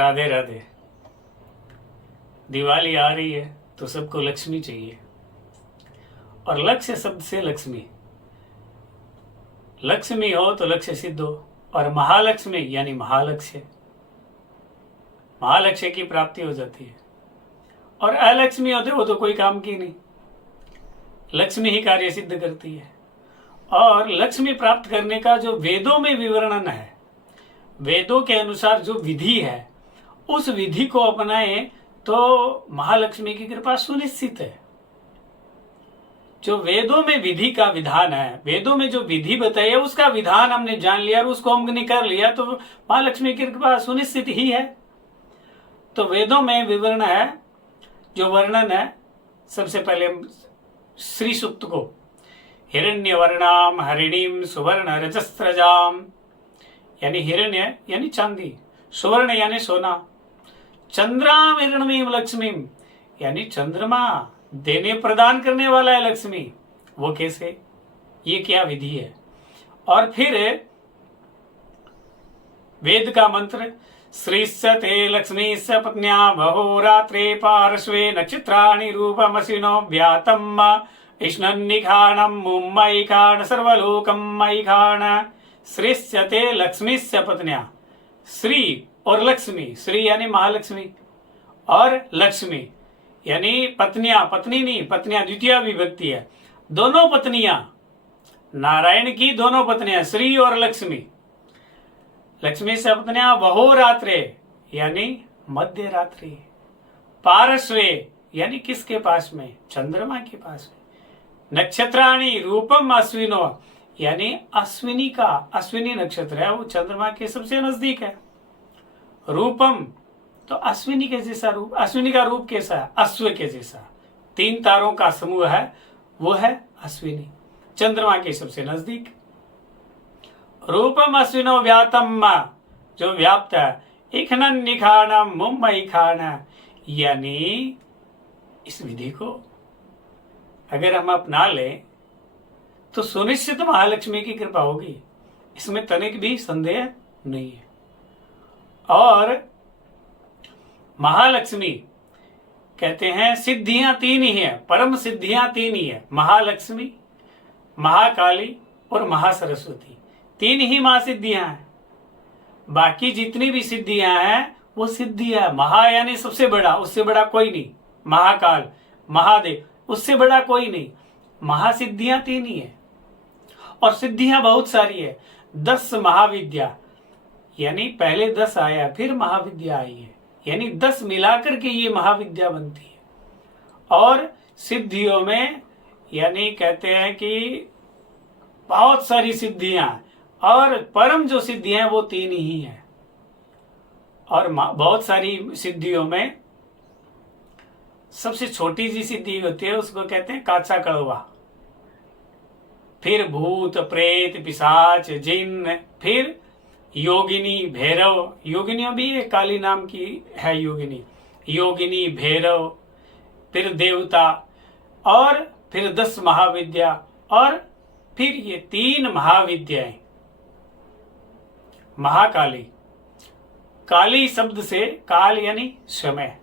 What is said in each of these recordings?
राधे राधे। दिवाली आ रही है तो सबको लक्ष्मी चाहिए, और लक्ष्य शब्द से लक्ष्मी, लक्ष्मी हो तो लक्ष्य सिद्ध हो, और महालक्ष्मी यानी महालक्ष्य, महालक्ष्य की प्राप्ति हो जाती है। और अलक्ष्मी होते वो तो कोई काम की नहीं, लक्ष्मी ही कार्य सिद्ध करती है। और लक्ष्मी प्राप्त करने का जो वेदों में विवरण है, वेदों के अनुसार जो विधि है, उस विधि को अपनाएं तो महालक्ष्मी की कृपा सुनिश्चित है। जो वेदों में विधि का विधान है, वेदों में जो विधि बताई है उसका विधान हमने जान लिया और उसको हमने कर लिया तो महालक्ष्मी की कृपा सुनिश्चित ही है। तो वेदों में विवरण है, जो वर्णन है, सबसे पहले श्री सूक्त को, हिरण्यवर्णाम हरिणीम सुवर्ण रजस्रजाम, यानी हिरण्य यानी चांदी, सुवर्ण यानी सोना, चंद्राम हिरणमीम लक्ष्मीम यानी चंद्रमा, देने प्रदान करने वाला है लक्ष्मी। वो कैसे, ये क्या विधि है। और फिर वेद का मंत्र, श्रीश्च ते लक्ष्मीश्च पत्न्या बहोरात्रे पार्श्वे नक्षत्राणि रूपमसिनो व्यातम् इष्णन्निखाणं मुम्मैखाण सर्वलोकं मैखाण। श्रीश्च ते लक्ष्मीश्च पत्न्या, श्री और लक्ष्मी, श्री यानी महालक्ष्मी और लक्ष्मी यानी पत्नियां, पत्नी नहीं, पत्नियां द्वितीय विभक्ति है, दोनों पत्नियां, नारायण की दोनों पत्नियां श्री और लक्ष्मी। लक्ष्मी से पत्नियां बहोरात्रे यानी मध्य रात्रि, पार्श्वे यानी किसके पास में, चंद्रमा के पास में, नक्षत्राणि रूपम अश्विनो यानी अश्विनी का, अश्विनी नक्षत्र है वो चंद्रमा के सबसे नजदीक है। रूपम तो अश्विनी के जैसा रूप, अश्विनी का रूप कैसा है, अश्व के जैसा, 3 तारों का समूह है वो है अश्विनी, चंद्रमा के सबसे नजदीक। रूपम अश्विनो व्यातम जो व्याप्त है, इखनन निखाणम मुम्बई खाण, यानी इस विधि को अगर हम अपना लें तो सुनिश्चित महालक्ष्मी की कृपा होगी, इसमें तनिक भी संदेह नहीं है। और महालक्ष्मी कहते हैं सिद्धियां 3 ही है, परम सिद्धियां 3 ही है, महालक्ष्मी, महाकाली और महासरस्वती, 3 ही महासिद्धियां हैं। बाकी जितनी भी सिद्धियां हैं वो सिद्धियां, महा यानी सबसे बड़ा, उससे बड़ा कोई नहीं, महाकाल महादेव, उससे बड़ा कोई नहीं, महासिद्धियां 3 ही है। और सिद्धियां बहुत सारी है, 10 महाविद्या, यानी पहले 10 आया फिर महाविद्या आई है, यानी 10 मिलाकर के ये महाविद्या बनती है। और सिद्धियों में यानी कहते हैं कि बहुत सारी सिद्धियां, और परम जो सिद्धियां वो 3 ही हैं। और बहुत सारी सिद्धियों में सबसे छोटी सी सिद्धि होती है उसको कहते हैं काचा कड़वा, फिर भूत प्रेत पिशाच जिन्न, फिर योगिनी भैरव, योगिनियों भी एक काली नाम की है योगिनी, योगिनी भैरव, फिर देवता, और फिर 10 महाविद्या, और फिर ये 3 महाविद्याएं। महाकाली, काली शब्द से काल यानी समय,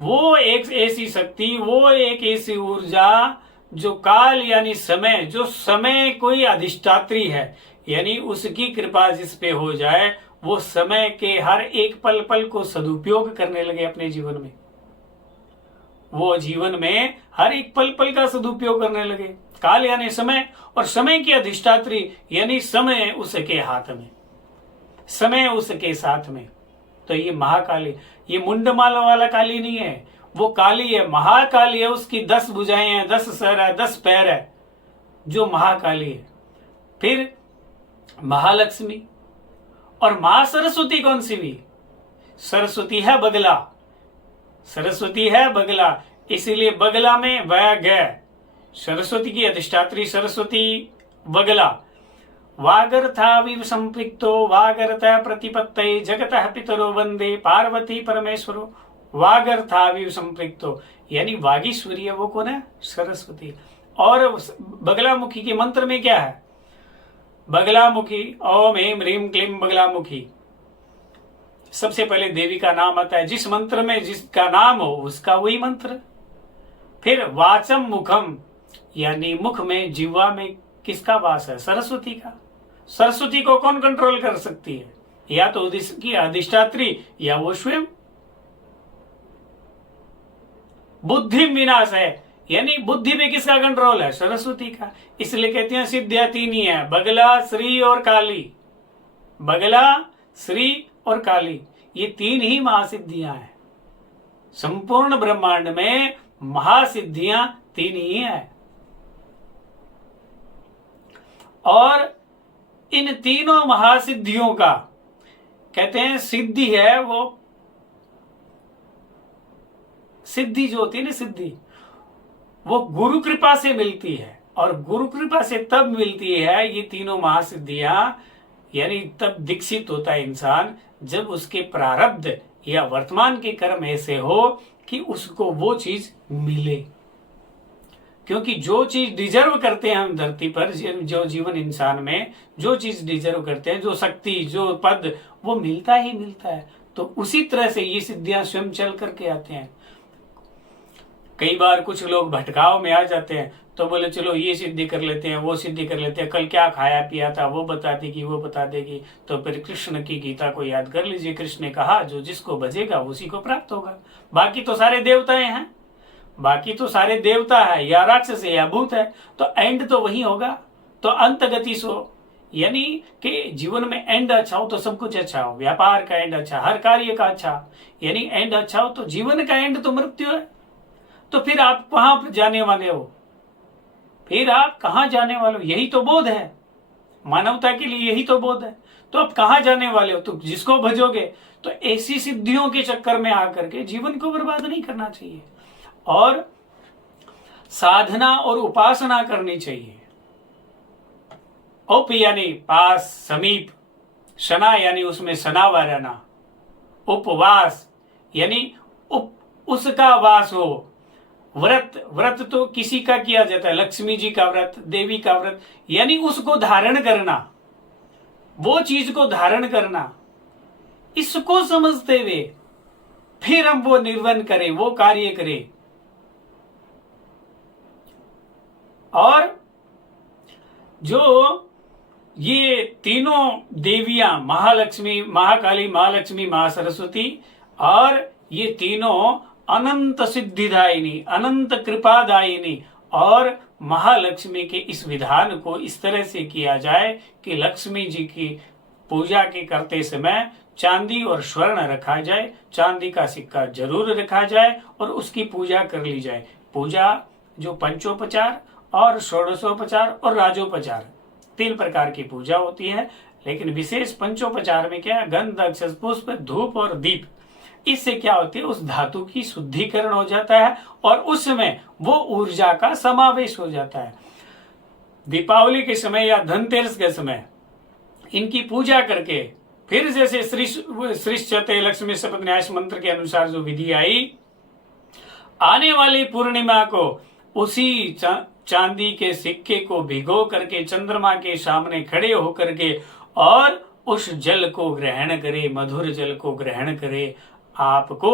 वो एक ऐसी शक्ति, वो एक ऐसी ऊर्जा जो काल यानी समय, जो समय कोई अधिष्ठात्री है, यानी उसकी कृपा जिस पे हो जाए वो समय के हर एक पल पल को सदुपयोग करने लगे अपने जीवन में, वो जीवन में हर एक पल पल का सदुपयोग करने लगे। काल यानी समय, और समय की अधिष्ठात्री यानी समय उसके हाथ में, समय उसके साथ में। तो ये महाकाली, ये मुंडमाला वाला काली नहीं है, वो काली है, महाकाली है, उसकी 10 भुजाएं हैं, 10 सर है, 10 पैर है, जो महाकाली है। फिर महालक्ष्मी, और मां सरस्वती कौन सी भी, सरस्वती है बगला, सरस्वती है बगला, इसीलिए बगला में वह ग, सरस्वती की अधिष्ठात्री सरस्वती बगला। वागर्थाविव संपृक्तो वागर्थ प्रतिपत्तये जगतः पितरो वंदे पार्वती परमेश्वरो। वागर्थाविव संपृक्तो यानी वागीश्वरी है, वो कौन है, सरस्वती। और बगलामुखी के मंत्र में क्या है, बगलामुखी ओम हेम ह्रीम क्लीम बगलामुखी, सबसे पहले देवी का नाम आता है। जिस मंत्र में जिसका नाम हो उसका वही मंत्र। फिर वाचम मुखम, यानी मुख में, जिह्वा में किसका वास है? सरस्वती का। सरस्वती को कौन कंट्रोल कर सकती है? या तो उसकी अधिष्ठात्री या वो स्वयं। बुद्धि विनाश है, यानी बुद्धि पे किसका कंट्रोल है? सरस्वती का। इसलिए कहते हैं सिद्धियां तीन ही है, बगला, श्री और काली। बगला, श्री और काली, ये तीन ही महासिद्धियां हैं। संपूर्ण ब्रह्मांड में महासिद्धियां तीन ही हैं। और इन तीनों महासिद्धियों का कहते हैं सिद्धि है, वो सिद्धि जो होती है ना, सिद्धि वो गुरु कृपा से मिलती है। और गुरु कृपा से तब मिलती है ये तीनों महासिद्धियां, यानी तब दीक्षित होता है इंसान जब उसके प्रारब्ध या वर्तमान के कर्म ऐसे हो कि उसको वो चीज मिले। क्योंकि जो चीज डिजर्व करते हैं हम धरती पर, जो जीवन इंसान में जो चीज डिजर्व करते हैं, जो शक्ति, जो पद, वो मिलता ही मिलता है। तो उसी तरह से ये सिद्धियां स्वयं चल करके आते हैं। कई बार कुछ लोग भटकाव में आ जाते हैं तो बोले चलो ये सिद्धि कर लेते हैं, वो सिद्धि कर लेते हैं, कल क्या खाया पिया था वो बता देगी, वो बता देगी। तो फिर कृष्ण की गीता को याद कर लीजिए। कृष्ण ने कहा जो जिसको भजेगा उसी को प्राप्त होगा। बाकी तो सारे देवताएं हैं, बाकी तो सारे देवता है या राक्षस है या भूत है, तो एंड तो वही होगा। तो अंत गति सो, यानी कि जीवन में एंड अच्छा हो तो सब कुछ अच्छा हो। व्यापार का एंड अच्छा, हर कार्य का अच्छा, यानी एंड अच्छा हो। तो जीवन का एंड तो मृत्यु है। तो फिर आप कहां जाने वाले हो? फिर आप कहां जाने वाले हो? यही तो बोध है मानवता के लिए, यही तो बोध है। तो आप कहां जाने वाले हो? तो जिसको भजोगे। तो ऐसी सिद्धियों के चक्कर में आकर के जीवन को बर्बाद नहीं करना चाहिए और साधना और उपासना करनी चाहिए। उप यानी पास, समीप, सना यानी उसमें सना हुआ रहना, उपवास यानी उसका वास हो। व्रत, व्रत तो किसी का किया जाता है, लक्ष्मी जी का व्रत, देवी का व्रत, यानी उसको धारण करना, वो चीज को धारण करना। इसको समझते हुए फिर हम वो निर्वहन करें, वो कार्य करें। और जो ये तीनों देवियां, महालक्ष्मी, महाकाली, महालक्ष्मी, महासरस्वती, और ये तीनों अनंत सिद्धिदायिनी, अनंत कृपादायिनी, और महालक्ष्मी के इस विधान को इस तरह से किया जाए कि लक्ष्मी जी की पूजा के करते समय चांदी और स्वर्ण रखा जाए, चांदी का सिक्का जरूर रखा जाए और उसकी पूजा कर ली जाए। पूजा जो पंचोपचार और षोडशोपचार और राजोपचार, तीन प्रकार की पूजा होती है। लेकिन विशेष पंचोपचार में क्या है? गंध, अक्षत, पुष्प, धूप और दीप। इससे क्या होती है? उस धातु की शुद्धिकरण हो जाता है और उसमें वो ऊर्जा का समावेश हो जाता है। दीपावली के समय या धनतेरस के समय इनकी पूजा करके फिर जैसे सृष्टते लक्ष्मी शपथ न्यास मंत्र के अनुसार जो विधि आई, आने वाली पूर्णिमा को उसी चांदी के सिक्के को भिगो करके चंद्रमा के सामने खड़े होकर के और उस जल को ग्रहण करे, मधुर जल को ग्रहण करे आपको।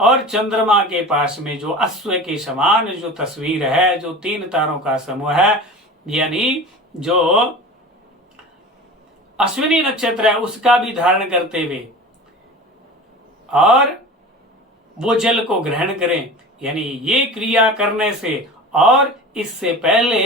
और चंद्रमा के पास में जो अश्व के समान जो तस्वीर है, जो तीन तारों का समूह है, यानी जो अश्विनी नक्षत्र है, उसका भी धारण करते हुए और वो जल को ग्रहण करें। यानी ये क्रिया करने से, और इससे पहले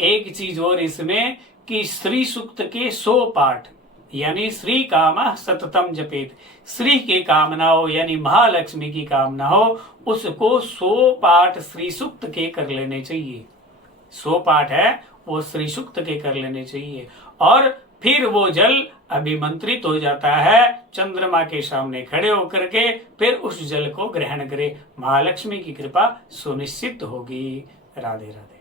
एक चीज और इसमें कि श्री सूक्त के 100 पाठ, यानी श्री कामः सततम जपेत, श्री के कामना हो यानी महालक्ष्मी की कामना हो, उसको 100 पाठ श्री सूक्त के कर लेने चाहिए। 100 पाठ है वो श्री सूक्त के कर लेने चाहिए। और फिर वो जल अभिमंत्रित हो जाता है चंद्रमा के सामने खड़े होकर के, फिर उस जल को ग्रहण करे। महालक्ष्मी की कृपा सुनिश्चित होगी। राधे राधे।